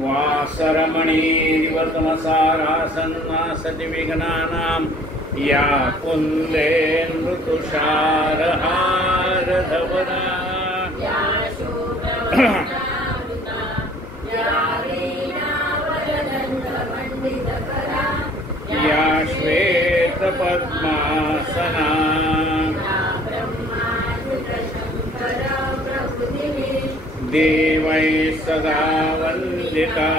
वासरमणीरिवतमसारासन्नासति विघ्नानां या कुन्देन ऋतुषारहारधवना या श्वेतपद्मासना देवै सदा वन्दिता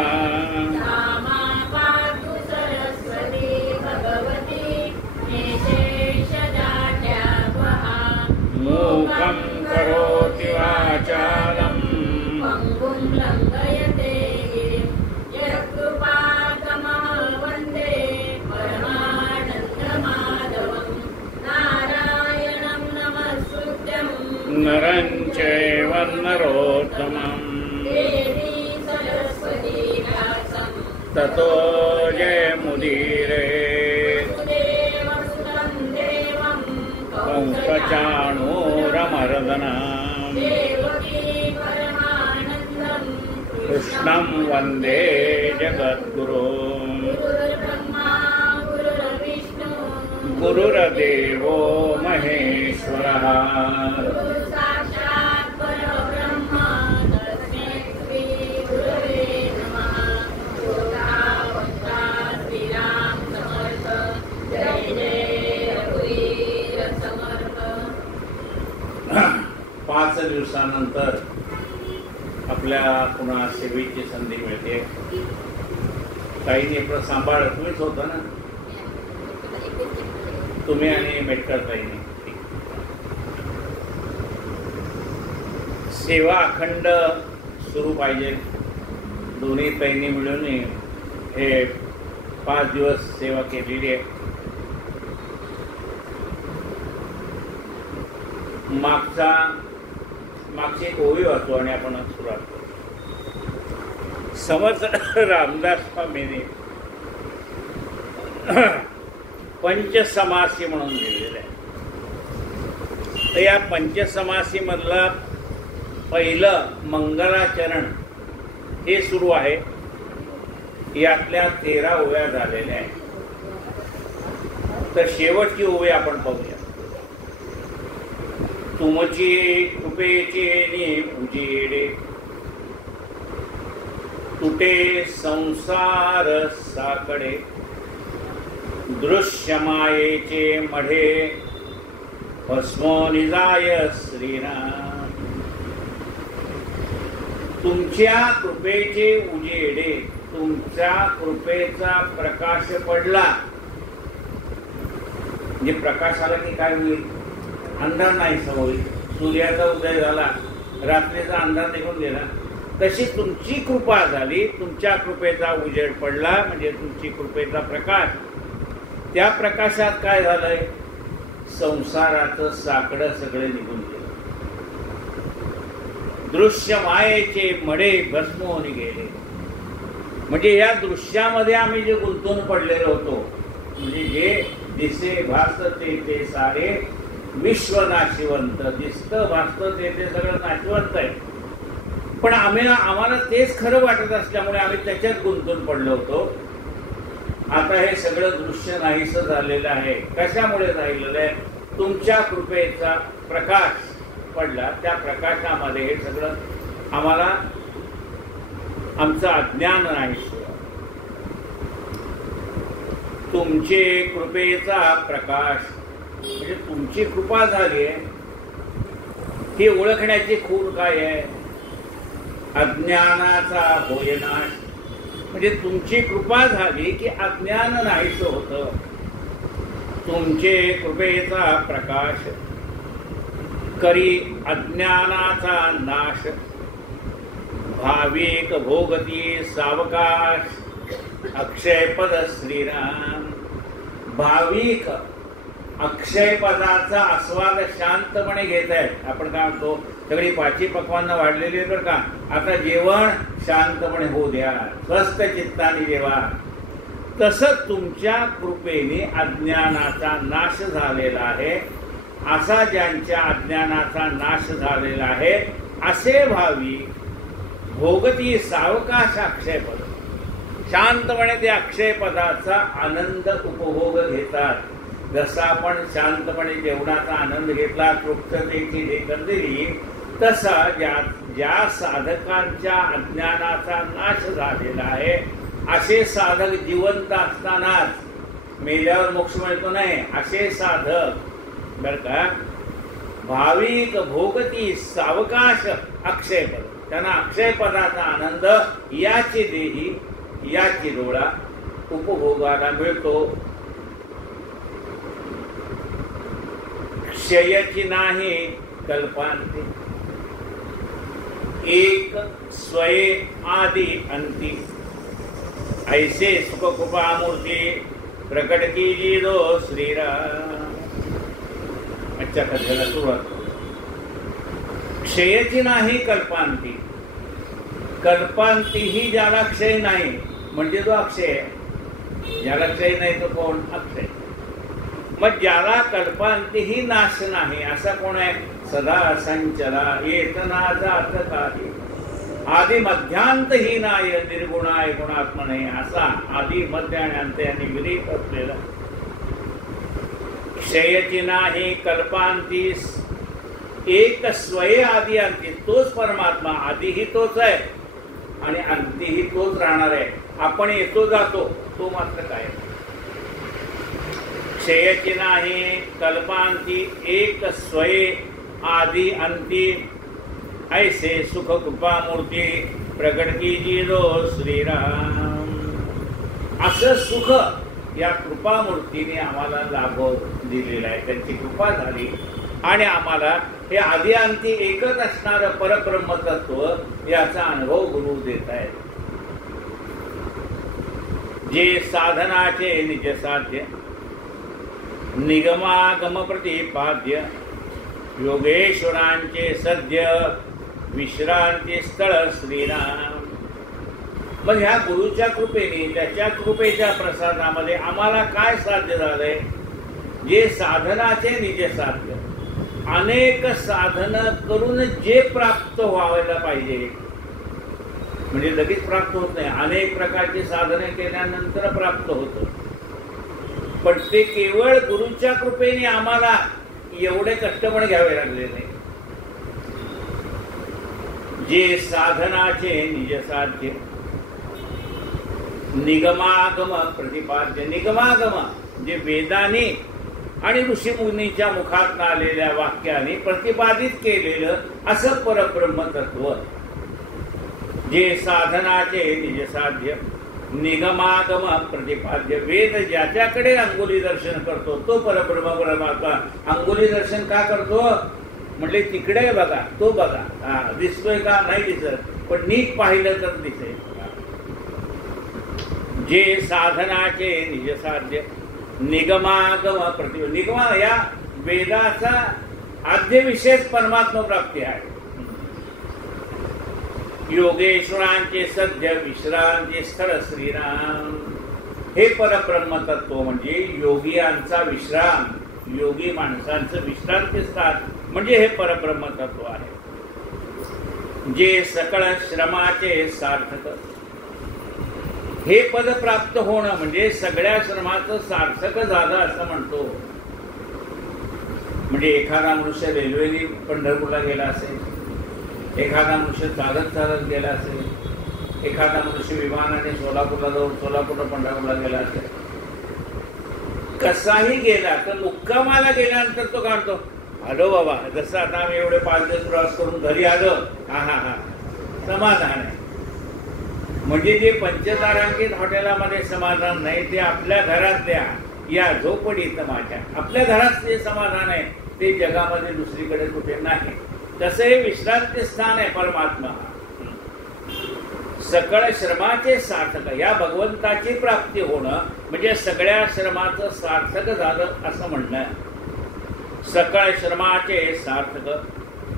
मूकं करोति वाचालं नरं चैव नरोत्तमं ततो जयमुदीरे कंसचाणूरमर्दनम् कृष्णं वन्दे जगद्गुरुम् गुरुर्देवो महेश्वरः पाच दिवसानंतर आपल्या पुन्हा सेवेची संधी मिळते. काही आपलं सांभाळ तुम्हीच होता ना, तुम्ही आणि मेटकर ताईने. सेवा अखंड सुरू पाहिजे. दोन्ही ताईंनी मिळून हे 5 दिवस सेवा केलेली आहे. मागची एक ओवी वाचतो आणि आपण सुरुवात करू. समर्थ रामदास स्वामींनी पंचसमासी म्हणून लिहिलेलं आहे. तर या पंचसमासी मधला पहिलं मंगलाचरण हे सुरू आहे. यातल्या 13 ओव्या झालेल्या आहेत. तर शेवटची ओवी आपण पाहूया. तुमची कृपेचे उजेडे तुटे संसार साकडे दृश्यमायेचे मढे भस्मो निजाय श्रीराम. तुमच्या कृपेचे उजेडे, तुमच्या कृपेचा प्रकाश पडला म्हणजे प्रकाश आला की काय होईल? अंधार नाही होईल. सूर्याचा उदय झाला, रात्रीचा अंधार निघून गेला. तशी तुमची कृपा झाली, तुमच्या कृपेचा उजेड पडला म्हणजे तुमची कृपेचा प्रकाश. त्या प्रकाशात काय झालंय? संसाराचं साकडं सगळे निघून गेलं. दृश्य मायेचे मडे भस्म होऊन गेले. म्हणजे या दृश्यामध्ये आम्ही जे गुंतून पडलेलो होतो, म्हणजे जे दिसे भासते ते सारे विश्व नाशिवंत. दिसतं भासतं ते सगळं नाशिवंत आहे. पण आम्हाला तेच खरं वाटत असल्यामुळे आम्ही त्याच्यात गुंतून पडलो होतो. आता हे सगळं दृश्य नाहीसं झालेलं आहे. कशामुळे राहिलेलं आहे? तुमच्या कृपेचा प्रकाश पडला. त्या प्रकाशामध्ये हे सगळं आम्हाला आमचं अज्ञान नाहीसं. तुमचे कृपेचा प्रकाश म्हणजे तुमची कृपा झाली आहे. ही ओळखण्याची खूण काय आहे? अज्ञानाचा होय नाश. म्हणजे तुमची कृपा झाली की अज्ञान नाहीसं होतं. तुमचे कृपेचा प्रकाश करी अज्ञानाचा नाश. भाविक भोगती सावकाश अक्षयपद श्रीराम. भाविक अक्षयपदाचा आस्वाद शांतपणे घेत आहेत. आपण काय म्हणतो, सगळी पाची पक्वांना वाढलेली आहे बरं का, आता जेवण शांतपणे होऊ द्या, स्वस्थ चित्ताने जेवा. तसंच तुमच्या कृपेने अज्ञानाचा नाश झालेला आहे. असा ज्यांच्या अज्ञानाचा नाश झालेला आहे असे भावी भोगती सावकाश अक्षयपद, शांतपणे ते अक्षयपदाचा आनंद उपभोग घेतात. जसा आपण शांतपणे जेवणाचा आनंद घेतला, तृप्ततेची ढेकर दिली, तसा ज्या साधकांच्या अज्ञानाचा नाश झालेला आहे असे साधक जिवंत असतानाच मेल्यावर मोक्ष मिळतो नाही, असे साधक बर का भाविक भोगती सावकाश अक्षयपद, त्यांना अक्षयपदाचा आनंद याची देही याची डोळा उपभोगाला मिळतो. क्षयची नाही कल्पांती, एक स्वये आदि अंती, ऐसे सुख कृपा मूर्ती प्रकट कीजिए दो श्रीराम. अच्छा कथेला सुरुवात. क्षयची नाही कल्पांती, कल्पांती ही ज्याला क्षय नाही म्हणजे तो अक्षय आहे. ज्याला क्षय नाही तो कोण? अक्षय. मग ज्याला कल्पांतीही नाश नाही असा कोण आहे? सदा संचला येतना जात काही, आदि मध्यांतही नाय निर्गुणाय गुणात्मने, असा आदि मध्य आणि अंत यांनी विरहित असलेला. क्षयची नाही कल्पांती, एक स्वये आदि अंती, तोच परमात्मा, आदिही तोच आहे आणि अंतीही तोच राहणार आहे. आपण येतो जातो, तो मात्र काय? क्षयची नाही कल्पांती, एक स्वये आदि अंती, ऐसे सुख कृपा मूर्ती प्रकट कीजिए दो श्रीराम. असं सुख या कृपामूर्तीने आम्हाला लाभ दिलेला आहे. त्यांची कृपा झाली आणि आम्हाला हे आदि अंती एकच असणारं परब्रह्म तत्व याचा अनुभव गुरु देत आहेत. जे साधनाचे निज साध्य, निगमागम प्रतिपाद्य, योगेश्वरांचे सद्य विश्रांती स्थळ श्रीराम. मग ह्या गुरुच्या कृपेने, त्याच्या कृपेच्या प्रसादामध्ये आम्हाला काय साध्य झालंय? जे साधनाचे निज साध्य, अनेक साधन करून जे प्राप्त व्हायला पाहिजे म्हणजे लगेच प्राप्त होत नाही, अनेक प्रकारची साधने केल्यानंतर प्राप्त होतं. पण ते केवळ गुरुच्या कृपेने आम्हाला एवढे कष्ट पण घ्यावे लागले नाही. जे साधनाचे निज साध्य, निगमागम प्रतिपाद्य, निगमागम जे वेदाने आणि ऋषीमुनीच्या मुखात आलेल्या वाक्याने प्रतिपादित केलेलं असं परब्रह्म तत्व. जे साधनाचे निज साध्य, निगमागम प्रतिपाद्य, वेद ज्याच्याकडे अंगुली दर्शन करतो तो परब्रह्म परमात्मा. अंगुली दर्शन का करतो म्हटले? तिकडे बघा, तो बघा, दिसतोय का? नाही दिसत, पण नीट पाहिलं तर दिसेल. जे साधनाचे निज साध्य, निगमागम प्रतिपाद्य, निगमा या वेदाचा आद्य विशेष परमात्मा प्राप्ती आहे. योगेश्वरांचे सद्य विश्रांती स्थळ श्रीराम. हे परब्रह्म तत्व म्हणजे योगियांचा विश्राम, योगी माणसांचं विश्रांती स्थान म्हणजे हे परब्रह्म तत्व आहे. जे सकळ श्रमाचे सार्थक, हे पद प्राप्त होणं म्हणजे सगळ्या श्रमाचं सार्थक झालं असं म्हणतो. म्हणजे एखादा मनुष्य रेल्वेने पंढरपूरला गेला असेल, एखादा मनुष्य चालत चालत गेला असेल, एखादा मनुष्य विमानाने सोलापूरला जाऊन सोलापूरला पंढरपूरला गेला असेल, कसाही गेला तर मुक्कामाला गेल्यानंतर तो काढतो, आलो बाबा, जसं आता आम्ही एवढे 5 दिवस प्रवास करून घरी आलो, हा समाधान आहे. म्हणजे जे पंचतारांकित हॉटेलामध्ये समाधान नाही ते आपल्या घरात द्या, या झोपडीत माझ्या आपल्या घरात जे समाधान आहे ते जगामध्ये दुसरीकडे कुठे नाही. तसं हे विश्रांती स्थान आहे परमात्मा. सकळ श्रमाचे सार्थक, या भगवंताची प्राप्ती होणं म्हणजे सगळ्या श्रमाचं सार्थक झालं असं म्हणणं. सकळ श्रमाचे सार्थक,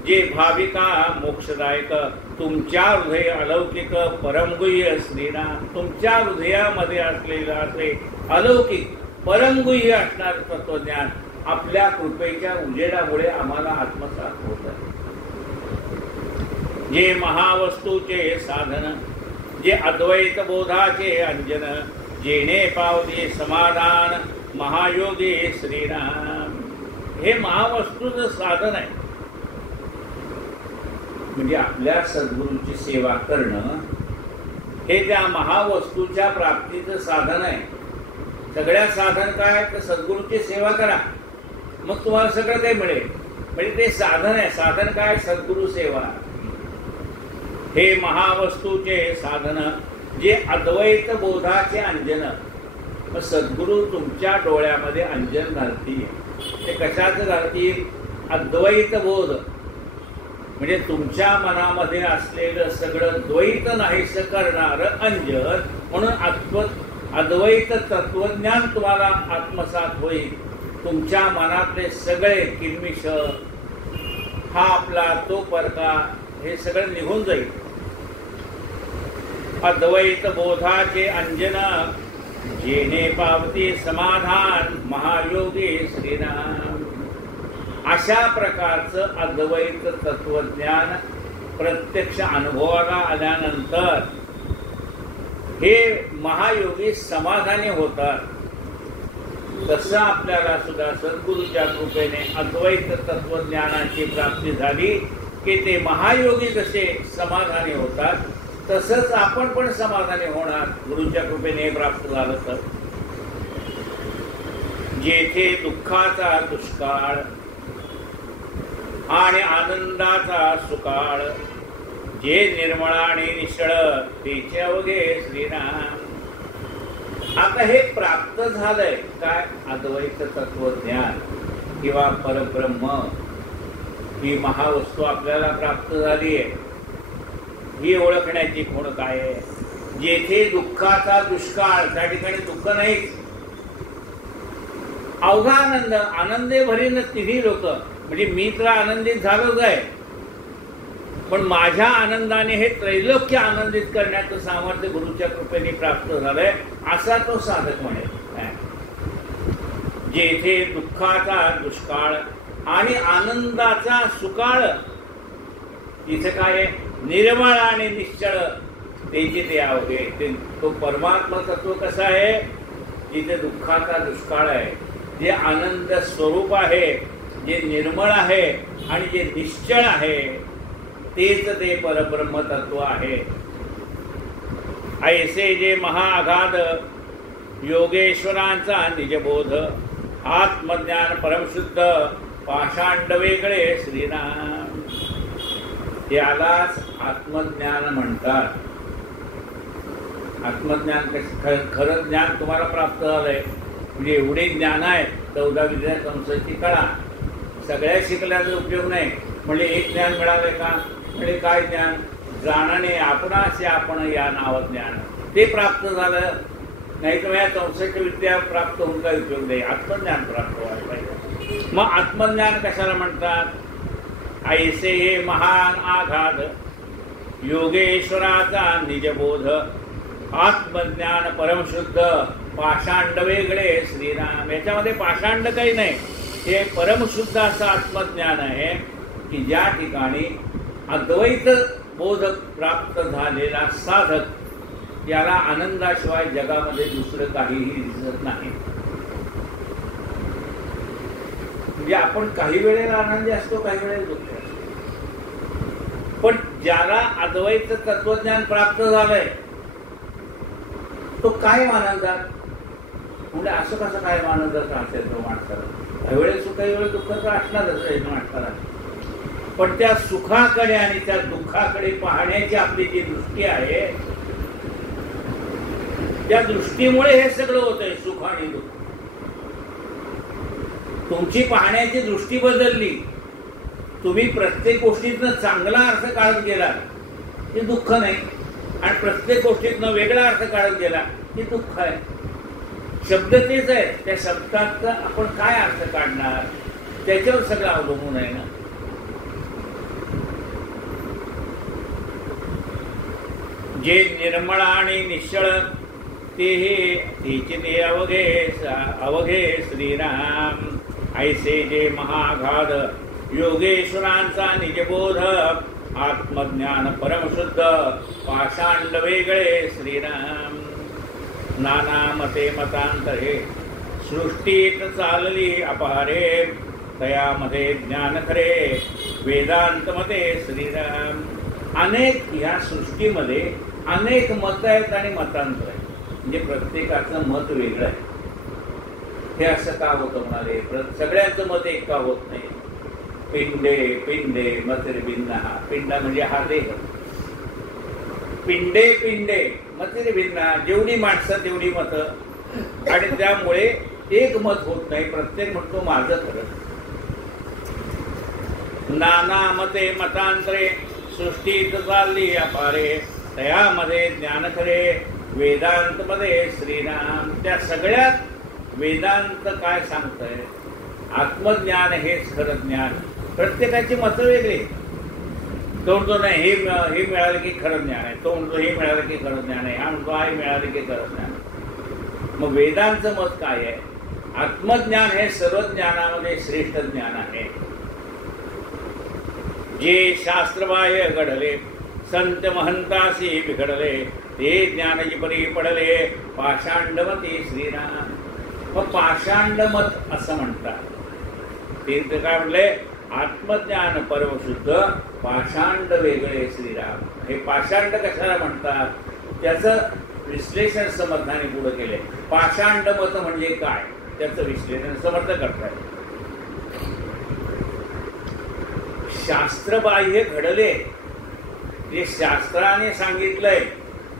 जे भाविका मोक्षदायक, तुमच्या हृदय अलौकिक परमगुह्य श्रीराम. तुमच्या हृदयामध्ये असलेलं असे अलौकिक परमगुह्य असणारं तत्वज्ञान आपल्या कृपेच्या उजेडामुळे आम्हाला आत्मसात होत आहे. जे महावस्तूचे साधन, जे अद्वैत बोधाचे अंजन, जेणे पावते समाधान महायोगी श्रीराम. हे महावस्तूचं साधन आहे. म्हणजे आपल्या सद्गुरूची सेवा करणं हे त्या महावस्तूच्या प्राप्तीचं साधन आहे. सगळ्या साधन काय तर सद्गुरूची सेवा करा, मग तुम्हाला सगळं काही मिळेल. म्हणजे ते साधन आहे. साधन काय? सद्गुरू सेवा. हे महावस्तूचे साधन, जे अद्वैत बोधाचे अंजन. मग सद्गुरू तुमच्या डोळ्यामध्ये अंजन घालतील. ते कशाचं घालतील? अद्वैत बोध, म्हणजे तुमच्या मनामध्ये असलेलं सगळं द्वैत नाहीसं करणारं अंजन. म्हणून अद्वैत तत्वज्ञान तुम्हाला आत्मसात होईल. तुमच्या मनातले सगळे किलमिष, हा आपला तो परका, हे सगळं निघून जाईल. अद्वैत बोधाचे अंजन, जेणे पावते समाधान महायोगी श्रीराम. अशा प्रकारचं अद्वैत तत्वज्ञान प्रत्यक्ष अनुभवाला आल्यानंतर हे महायोगी समाधानी होतात. तसं आपल्याला सुद्धा सद्गुरूच्या कृपेने अद्वैत तत्वज्ञानाची प्राप्ती झाली की ते महायोगी जसे समाधानी होतात, तसंच आपण पण समाधानी होणार गुरूच्या कृपेने प्राप्त झालं तर. जेथे दुःखाचा दुष्काळ आणि आनंदाचा सुकाळ, जे निर्मळ आणि निश्चळ तेचे अवघे श्रीराम. आता हे प्राप्त झालंय काय? अद्वैत तत्वज्ञान किंवा परब्रह्म, ही महावस्तू आपल्याला प्राप्त झाली आहे. ही ओळखण्याची खूण काय आहे? जेथे दुःखाचा दुष्काळ, त्या ठिकाणी दुःख नाहीच, अवघा आनंद. आनंदे भरीन तिन्ही लोक. म्हणजे मी तर आनंदित झालोच आहे, पण माझ्या आनंदाने हे त्रैलोक्य आनंदित करण्याचं सामर्थ्य गुरूच्या कृपेने प्राप्त झालंय, असा तो साधक म्हणेल. जेथे दुःखाचा दुष्काळ आणि आनंदाचा सुकाळ, तिथे काय आहे? निर्मळ आणि निश्चळ तेचे ते अवघे. तो परमात्मा तत्व कसा आहे? जिथे दुःखाचा दुष्काळ आहे, जे आनंद स्वरूप आहे, जे निर्मळ आहे आणि जे निश्चळ आहे, तेच ते परब्रह्म तत्व आहे. ऐसे जे महाअगाध योगेश्वरांचा निजबोध, आत्मज्ञान परमशुद्ध पाषांड वेगळे श्रीराम. यालाच आत्मज्ञान म्हणतात. आत्मज्ञान खरं ज्ञान तुम्हाला प्राप्त झालंय. म्हणजे एवढे ज्ञान आहे, 14 विद्या संस्थेची कळा, सगळ्या शिकल्याचा उपयोग नाही. म्हणजे एक ज्ञान मिळालंय का? म्हणजे काय ज्ञान? जाणणे आपणासे आपण या नाव ज्ञान, ते प्राप्त झालं. नाही तर या 64 विद्या प्राप्त होऊन काय उपयोग नाही. आत्मज्ञान प्राप्त व्हायला पाहिजे. मग आत्मज्ञान कशाला म्हणतात? ऐसे हे महान आघात योगेश्वराचा निजबोध, आत्मज्ञान परमशुद्ध पाषांड वेगळे श्रीराम. याच्यामध्ये पाषांड काही नाही. हे परमशुद्ध असं आत्मज्ञान आहे की ज्या ठिकाणी अद्वैत बोध प्राप्त झालेला साधक, याला आनंदाशिवाय जगामध्ये दुसरं काहीही दिसत नाही. म्हणजे आपण काही वेळेला आनंदी असतो, काही वेळेला दुःखी असतो. पण ज्याला अद्वैत तत्वज्ञान प्राप्त झालंय तो काय आनंदात? म्हणजे असं कसं काय आनंदात असेल तो माणसाला? काही वेळेस सुख, काही वेळेस दुःख तर असणारच आहे माणसाला. पण त्या सुखाकडे आणि त्या दुःखाकडे पाहण्याची आपली जी दृष्टी आहे, त्या दृष्टीमुळे हे सगळं होतंय. सुख आणि दुःख, तुमची पाहण्याची दृष्टी बदलली, तुम्ही प्रत्येक गोष्टीतनं चांगला अर्थ काढत गेला की दुःख नाही, आणि प्रत्येक गोष्टीतनं वेगळा अर्थ काढत गेला की दुःख आहे. शब्द तेच आहे, त्या शब्दात आपण काय अर्थ काढणार त्याच्यावर सगळं अवलंबून आहे ना. जे निर्मळ आणि निश्चळ तेचे अवघे श्रीराम. ऐसे जे महागाध योगेश्वरांचा निजबोध, आत्मज्ञान परमशुद्ध पाषांड वेगळे श्रीराम नाना मते मतांतरे सृष्टीत चालली अपारे तयामध्ये ज्ञान खरे वेदांत मते श्रीराम अनेक या सृष्टीमध्ये अनेक मत आहेत आणि मतांतर आहे म्हणजे प्रत्येकाचं मत वेगळं आहे हे असं का होतं म्हणाले सगळ्यांचं मत एक का होत नाही पिंडे पिंडे मतिर्भिन्ना पिंड म्हणजे हा देह पिंडे पिंडे मतिर्भिन्ना जेवढी माणसं तेवढी मतं आणि त्यामुळे एक मत होत नाही प्रत्येक म्हणतो माझं खरं नाना मते मतांतरे सृष्टीत चालली अपारे तयामध्ये ज्ञान खरे वेदांत मध्ये श्रीराम त्या सगळ्यात वेदांत काय सांगतंय आत्मज्ञान हेच खरं ज्ञान प्रत्येकाची मतं वेगळी तो म्हणतो नाही हे मिळालं की खरं ज्ञान आहे तो म्हणतो हे मिळालं की खरं ज्ञान आहे हा म्हणतो हे मिळालं की खरं ज्ञान मग वेदांचं मत काय आहे आत्मज्ञान हे सर्व ज्ञानामध्ये श्रेष्ठ ज्ञान आहे जे शास्त्रबाह्य घडले संत महंतासी बिघडले ते ज्ञानाची परी पडले पाषांडमती श्रीराम मग पाषांडमत असं म्हणतात ते काय म्हणले आत्मज्ञान परमशुद्ध पाषांड वेगळे श्रीराम हे पाषांड कशाला म्हणतात त्याचं विश्लेषण समर्थाने पुढे केले पाषांडमत म्हणजे काय त्याचं विश्लेषण समर्थ करतात शास्त्रबाह्य घडले जे शास्त्राने सांगितलंय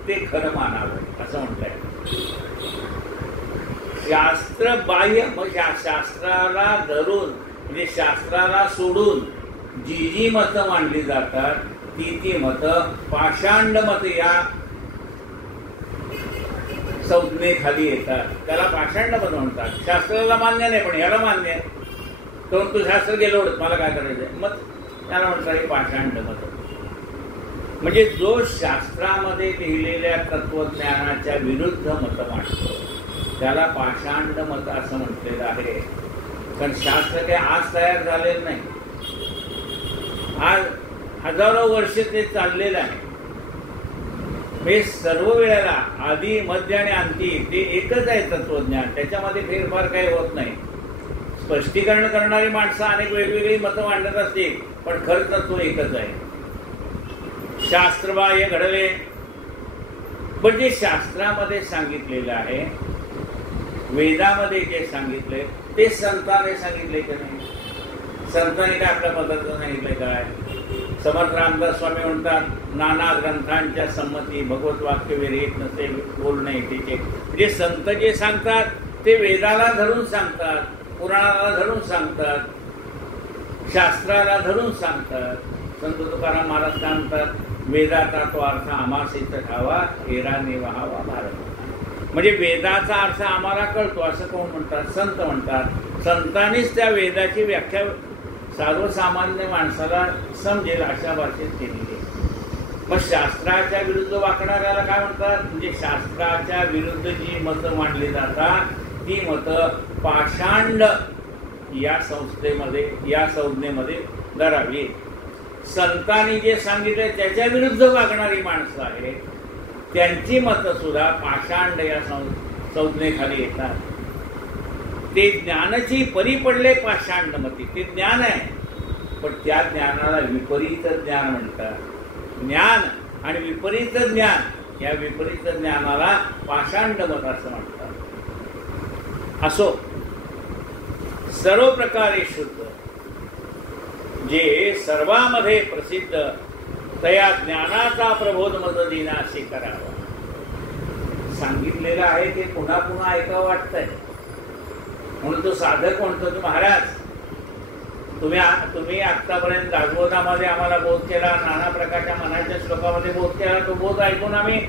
ते खरं मानावं असं म्हणताय शास्त्रबाह्य मग शास्त्राला धरून म्हणजे शास्त्राला सोडून जी जी मतं मांडली जातात ती मतं पाषांड मत या संज्ञेखाली येतात त्याला पाषांड मत म्हणतात शास्त्राला मान्य नाही पण याला मान्य आहे तो तू शास्त्र गेलो मला काय करायचंय मग त्याला म्हणतात हे पाषांड मत म्हणजे जो शास्त्रामध्ये लिहिलेल्या तत्वज्ञानाच्या विरुद्ध मत मांडतो त्याला पाषांड मत असं म्हटलेलं आहे कारण शास्त्र काही आज तयार झालेलं नाही आज हजारो वर्ष ते चाललेलं आहे हे सर्व वेळेला आधी मध्य आणि अंती ते एकच आहे तत्वज्ञान त्याच्यामध्ये फेरफार काही होत नाही स्पष्टीकरण करणारी माणसं अनेक वेगवेगळी मतं मांडत असतील पण खरं तत्व एकच आहे शास्त्रबाह्य घडले पण जे शास्त्रामध्ये सांगितलेलं आहे वेदामध्ये जे सांगितले ते संतांनी सांगितले की नाही संतांनी काय आपल्या पद्धतीनं सांगितले काय समर्थ रामदास स्वामी म्हणतात नाना ग्रंथांच्या संमती भगवत वाक्य विरहित नसे बोलणे तिचे म्हणजे संत जे सांगतात ते वेदाला धरून सांगतात पुराणाला धरून सांगतात शास्त्राला धरून सांगतात संत तुकाराम महाराज सांगतात वेदाचा तो अर्थ आमासीच ठावा हेराने वहावा भारत म्हणजे वेदाचा अर्थ आम्हाला कळतो असं कोण म्हणतात संत म्हणतात संतांनीच त्या वेदाची व्याख्या सर्वसामान्य माणसाला समजेल अशा भाषेत केलेली आहे मग शास्त्राच्या विरुद्ध वाकणाऱ्याला काय म्हणतात म्हणजे शास्त्राच्या विरुद्ध जी मतं मांडली जातात ती मतं पाषांड या संस्थेमध्ये या संज्ञेमध्ये धरावी संतांनी जे सांगितले त्याच्या विरुद्ध वागणारी माणसं आहेत त्यांची मतं सुद्धा पाषांड या संज्ञेखाली येतात ते ज्ञानाची परी पडले पाषांडमती ते ज्ञान आहे पण त्या ज्ञानाला विपरीत ज्ञान म्हणतात ज्ञान आणि विपरीत ज्ञान या विपरीत ज्ञानाला पाषांडमत असं म्हणतात असो सर्व प्रकारे शुद्ध जे सर्वांमध्ये प्रसिद्ध तया ज्ञानाचा प्रबोध मत दिनाशी करावा सांगितलेलं आहे ते पुन्हा पुन्हा ऐकावं वाटतंय म्हणून तो साधक म्हणतो की महाराज तुम्ही आतापर्यंत दासबोधामध्ये आम्हाला बोध केला नाना प्रकारच्या मनाच्या श्लोकामध्ये बोध केला तो बोध ऐकून आम्ही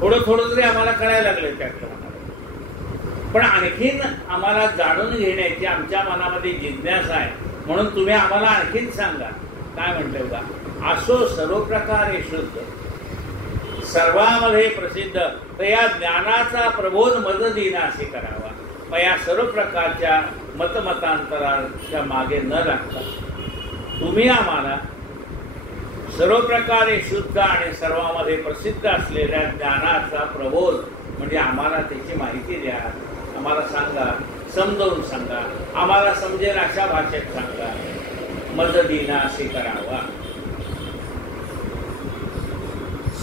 थोडं तरी आम्हाला कळायला लागले त्यातलं पण आणखीन आम्हाला जाणून घेण्याची आमच्या मनामध्ये जिज्ञासा आहे म्हणून तुम्ही आम्हाला आणखीन सांगा काय म्हटलं बघा असो सर्व प्रकारे शुद्ध सर्वांमध्ये प्रसिद्ध तर या ज्ञानाचा प्रबोध मत दिनाशी करावा मग या सर्व प्रकारच्या मतमतांतराच्या मागे न लागता तुम्ही आम्हाला सर्व प्रकारे शुद्ध आणि सर्वांमध्ये प्रसिद्ध असलेल्या ज्ञानाचा प्रबोध म्हणजे आम्हाला त्याची माहिती द्या, आम्हाला सांगा, समजावून सांगा, आम्हाला समजेल अशा भाषेत सांगा, मददीना असे करावा.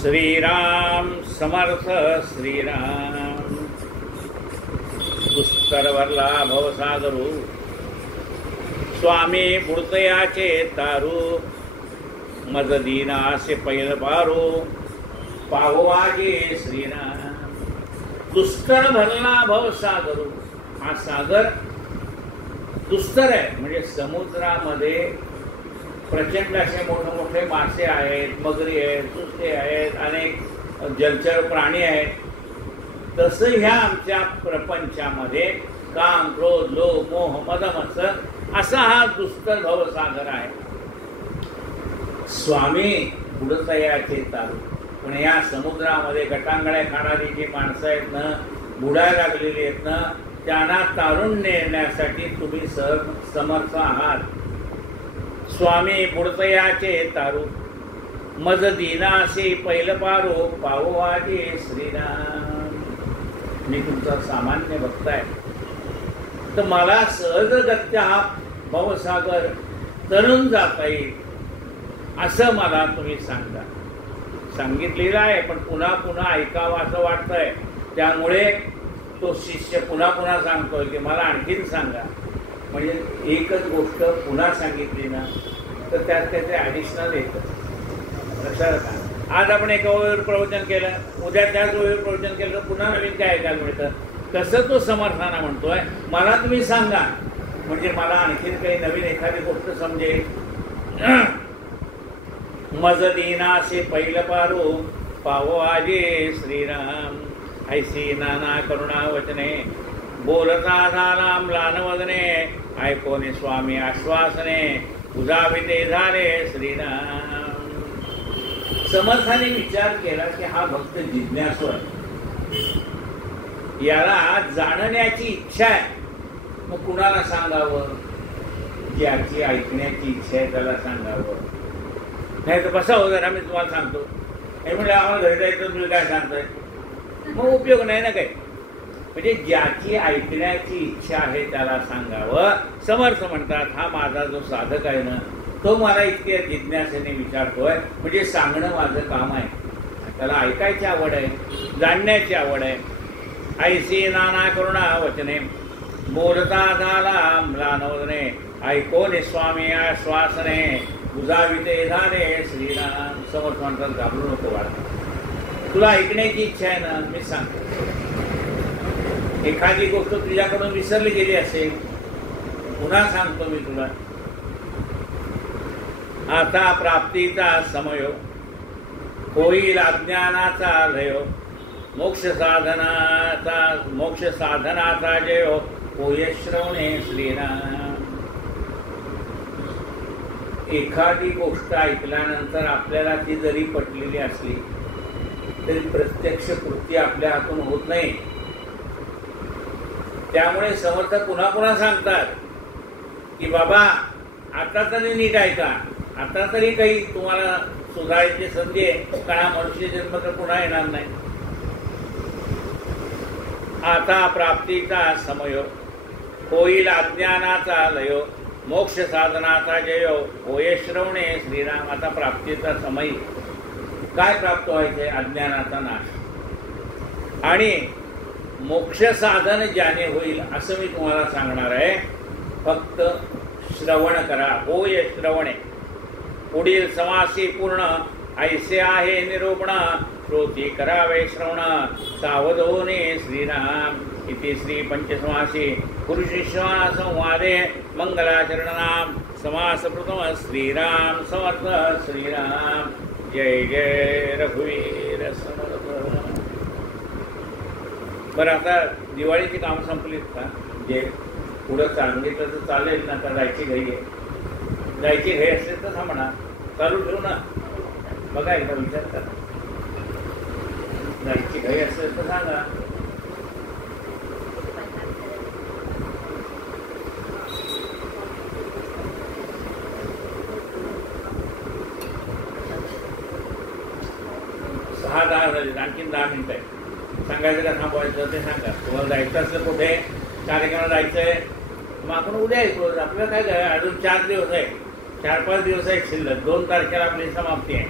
श्रीराम समर्थ श्रीराम. दुष्करवरला भवसागरू स्वामी पुरतयाचे तारू. मददीनासे पैल पारो पाववागे श्रीराम. दुष्कर भरला भवसागरू. हा सागर दुस्तर आहे म्हणजे समुद्रामध्ये प्रचंड असे मोठे मोठे मासे आहेत, मगरी आहेत, सुसके आहेत, अनेक जलचर प्राणी आहेत. तसं ह्या आमच्या प्रपंचामध्ये काम, क्रोध, लोभ, मोह, मद, मत्सर असा हा दुस्तर भवसागर आहे. स्वामी बुडतयाचे तारू. पण या समुद्रामध्ये गटांगळ्या खाणारी जी माणसं आहेत ना, बुडायला लागलेली आहेत ना, त्यांना तारून नेण्यासाठी तुम्ही समर्थ आहात. स्वामी बुडतयाचे तारू. मज दीनासे पैल पारो पाववागे श्रीराम. मी तुमचा सामान्य भक्त आहे, तर मला सहजगत्या हा भवसागर तरून जाता येईल असं मला तुम्ही सांगा. सांगितलेलं आहे पण पुन्हा पुन्हा ऐकावं असं वाटतंय. त्यामुळे तो शिष्य पुन्हा पुन्हा सांगतोय की मला आणखीन सांगा. म्हणजे एकच गोष्ट पुन्हा सांगितली ना तर त्यात त्याचे ॲडिशनल येतं. लक्षात का? आज आपण एका ओळीवर प्रवचन केलं, उद्या त्याच ओळीवर प्रवचन केलं तर पुन्हा नवीन काय ऐकायला मिळतं. तसं तो समर्थाना म्हणतोय मला तुम्ही सांगा म्हणजे मला आणखीन काही नवीन एखादी गोष्ट समजेल. मज दीनासे पैल पारो पाववागे श्रीराम. ऐसी नाना करुणा वचने बोलता झाला म्लानवदने. ऐकोने स्वामी आश्वासने उजाविते झाले श्रीराम. समर्थाने विचार केला की हा भक्त जिज्ञासू आहे, याला जाणण्याची इच्छा आहे. मग कुणाला सांगावं? ज्याची ऐकण्याची इच्छा आहे त्याला सांगावं. नाही तर बसा हो जरा मी तुम्हाला सांगतो. हे म्हणलं आम्हाला घरी जायचं तुम्ही काय सांगताय, मग उपयोग नाही ना काही. म्हणजे ज्याची ऐकण्याची इच्छा आहे त्याला सांगावं. समर्थ म्हणतात हा माझा जो साधक आहे ना तो मला इतक्या जिज्ञासेने विचारतोय म्हणजे सांगणं माझं काम आहे. त्याला ऐकायची आवड आहे, जाणण्याची आवड आहे. ऐसी नाना करुणा वचने बोलता झाला म्लानवदने. ऐकोने स्वामी आश्वासने बुजाविते झाले श्रीराम. समर्थ म्हणतात घाबरू नको बाळा, तुला ऐकण्याची इच्छा आहे ना, मी सांगतो. एखादी गोष्ट तुझ्याकडून विसरली गेली असेल, पुन्हा सांगतो मी तुला. आता प्राप्तीचा समय होईल अज्ञानाचा लय. मोक्ष साधनाचा जय होय श्रवणे श्रीराम. एखादी गोष्ट ऐकल्यानंतर आपल्याला ती जरी पटलेली असली तरी प्रत्यक्ष कृती आपल्या हातून होत नाही. त्यामुळे समर्थ पुन्हा पुन्हा सांगतात की बाबा आता तरी नीट ऐका, आता तरी काही तुम्हाला सुधारायची संधी आहे, कारण हा मनुष्य जन्म तर पुन्हा येणार नाही. आता प्राप्तीचा समय होईल अज्ञानाचा लय. मोक्ष साधनाचा जय होय श्रवणे श्रीराम. आता प्राप्तीचा समय. काय प्राप्त व्हायचंय? अज्ञानाचा नाश. आणि मोक्ष साधन ज्याने होईल असं मी तुम्हाला सांगणार आहे. फक्त श्रवण करा. होय श्रवणे. पुढील समासी पूर्ण ऐसे आहे निरूपण. श्रोती करावे श्रवण सावध होणे श्रीराम. इति श्री पंचसमासी पुरुषेश्वा संवादे मंगलाचरणनाम समास प्रथम श्रीराम समर्थ श्रीराम. जय जय रघुवीर समर्थ. बरं आता दिवाळीची कामं संपलीत का? जे पुढं सांगितलं तर चालेल ना? का जायची घाई आहे? जायची घाई असेल तर म्हणा, चालू ठेवू ना. बघा एकदा विचार करा. जायची घाई असेल तर सांगा. देत. आणखीन 10 मिनिटं आहे. सांगायचं का थांबवायचं ते सांगा. तुम्हाला जायचं असलं कुठे कार्यक्रमाला जायचं आहे मग आपण उद्या येतो. आपल्याला काय काय अजून 4 दिवस आहे, 4-5 दिवस आहे शिल्लक. 2 तारखेला आपली समाप्ती आहे.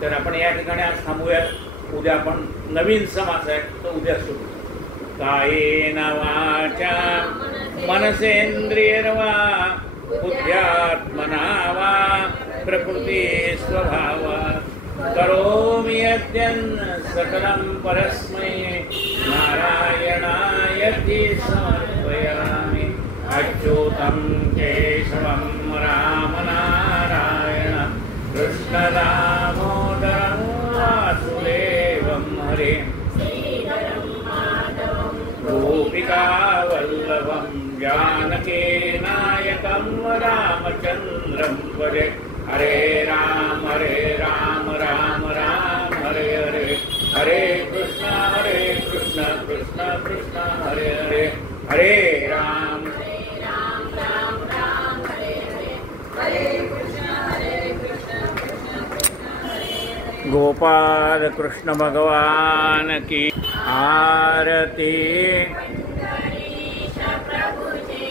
तर आपण या ठिकाणी आज थांबूया. उद्या आपण नवीन समास आहे तो उद्या सुरू. कायेन वाचा मनसेंद्रियर्वा बुद्ध्यात्मना वा प्रकृती स्वभावात् करोमि यद्यत् सकलं परस्मै नारायणायति समर्पयामि. अच्युतं केशवं राम नारायण कृष्ण दामोदरं वासुदेवं हरे गोपिका वल्लभं जानकी नायकं रामचन्द्रं भजे. हरे राम राम राम हरे हरे. हरे कृष्ण कृष्ण कृष्ण हरे हरे. हरे राम राम राम हरे हरे. हरे कृष्ण कृष्ण कृष्ण हरे हरे. गोपाल कृष्ण भगवान की आरती. प्रभु जी